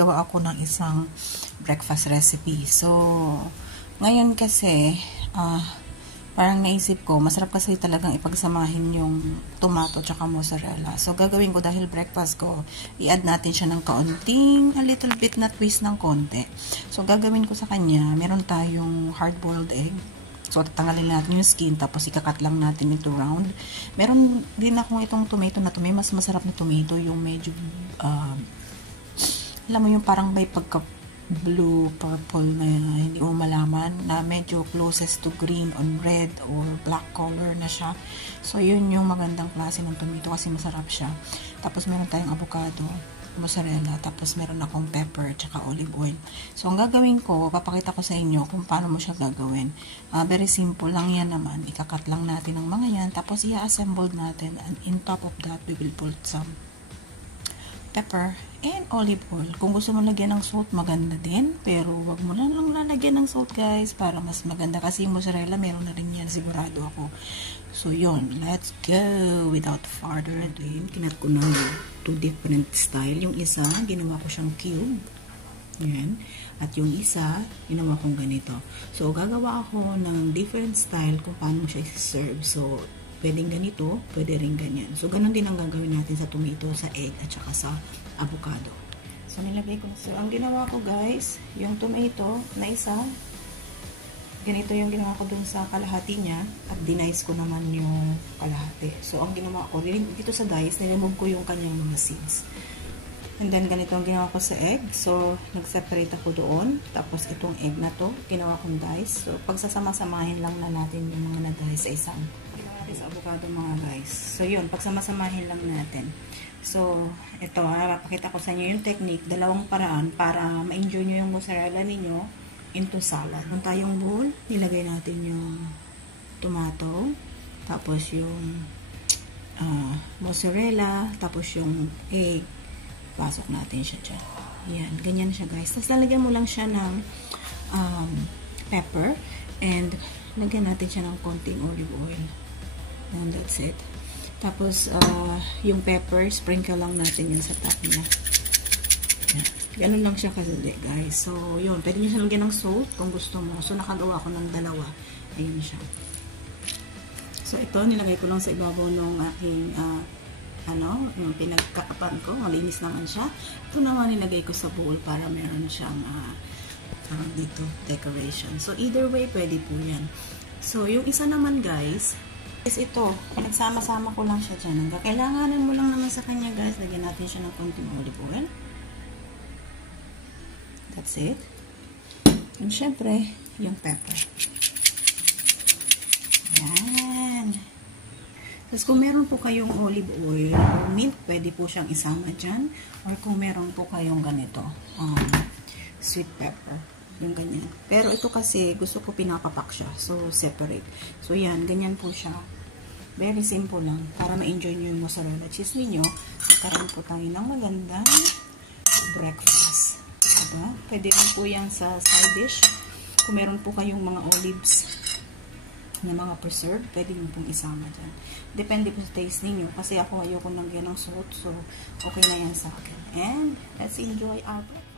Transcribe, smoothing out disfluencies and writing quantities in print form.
gagawa ako ng isang breakfast recipe. So, ngayon kasi, parang naisip ko, masarap kasi talagang ipagsamahin yung tomato tsaka mozzarella. So, gagawin ko dahil breakfast ko, i-add natin siya ng kaunting, a little bit na twist ng konti. So, gagawin ko sa kanya, meron tayong hard-boiled egg. So, tatanggalin natin yung skin, tapos ikakat lang natin ito round. Meron din akong itong tomato na to. May mas masarap na tomato, yung medyo, alam mo yung parang may pagka blue, purple na hindi mo malaman, na medyo closest to green on red or black color na siya. So, yun yung magandang klase ng tomato kasi masarap siya. Tapos, meron tayong avocado, mozzarella, tapos meron akong pepper tsaka olive oil. So, ang gagawin ko, papakita ko sa inyo kung paano mo siya gagawin. Very simple lang yan naman. Ikakat lang natin ang mga yan, tapos i-assemble natin, and in top of that, we will put some pepper and olive oil. Kung gusto mo lagyan ng salt, maganda din. Pero, wag mo lang lalagyan ng salt, guys, para mas maganda. Kasi yung mozzarella, meron na rin yan, sigurado ako. So, yun. Let's go. Without further ado, kinat ko ng two different style. Yung isa, ginawa ko siyang cube. Yan. At yung isa, ginawa kong ganito. So, gagawa ako ng different style kung paano siya i-serve. So, pwedeng ganito, pwede rin ganyan. So, ganun din ang gagawin natin sa tomato, sa egg, at saka sa avocado. So, nilagay ko. So, ang ginawa ko, guys, yung tomato na isa, ganito yung ginawa ko dun sa kalahati niya, at dinice ko naman yung kalahati. So, ang ginawa ko, dito sa dice, nilemove ko yung kanyang mga seeds. And then, ganito ang ginawa ko sa egg. So, nag-separate ako doon. Tapos, itong egg na to, ginawa kong dice. So, pagsasama-samahin lang na natin yung mga na-dice sa isang. Ginawa natin sa avocado, mga guys. So, yun, pagsama-samahin lang natin. So, ito, papakita ko sa inyo yung technique. Dalawang paraan para ma-enjoy nyo yung mozzarella ninyo into salad. Kung tayong bowl, nilagay natin yung tomato, tapos yung mozzarella, tapos yung egg, pasok natin siya dyan. Yan, ganyan siya, guys. Tapos lalagyan mo lang siya ng pepper, and lagyan natin siya ng konting olive oil. And that's it. Tapos, yung pepper, sprinkle lang natin yan sa top niya. Yan. Ganun lang siya kadali, guys. So, yun. Pwede nyo siya lagyan ng salt kung gusto mo. So, nakagawa ko ng dalawa. Ayun siya. So, ito, nilagay ko lang sa ibabaw ng aking, yung pinagkakapan ko. Malinis naman siya. Ito naman nilagay ko sa bowl para meron siyang, dito, decoration. So, either way, pwede po yan. So, yung isa naman, guys, is ito. Pinagsama-sama ko lang siya dyan. Kailanganan mo lang naman sa kanya, guys. Lagyan natin siya ng konting olive oil. That's it. And syempre, yung pepper. Yan. Tapos kung meron po kayong olive oil or mint, pwede po siyang isama dyan. Or kung meron po kayong ganito, sweet pepper. Yung ganyan. Pero ito kasi, gusto ko pinapapak siya. So, separate. So, yan. Ganyan po siya. Very simple lang. Para ma-enjoy nyo yung mozzarella cheese ninyo. Karoon po tayo ng magandang breakfast. Diba? Pwede rin po yan sa side dish. Kung meron po kayong mga olives na mga preserve, pwede nyo pong isama dyan. Depende po sa taste ninyo. Kasi ako ayoko ng salt. So, okay na yan sa akin. And, let's enjoy our breakfast.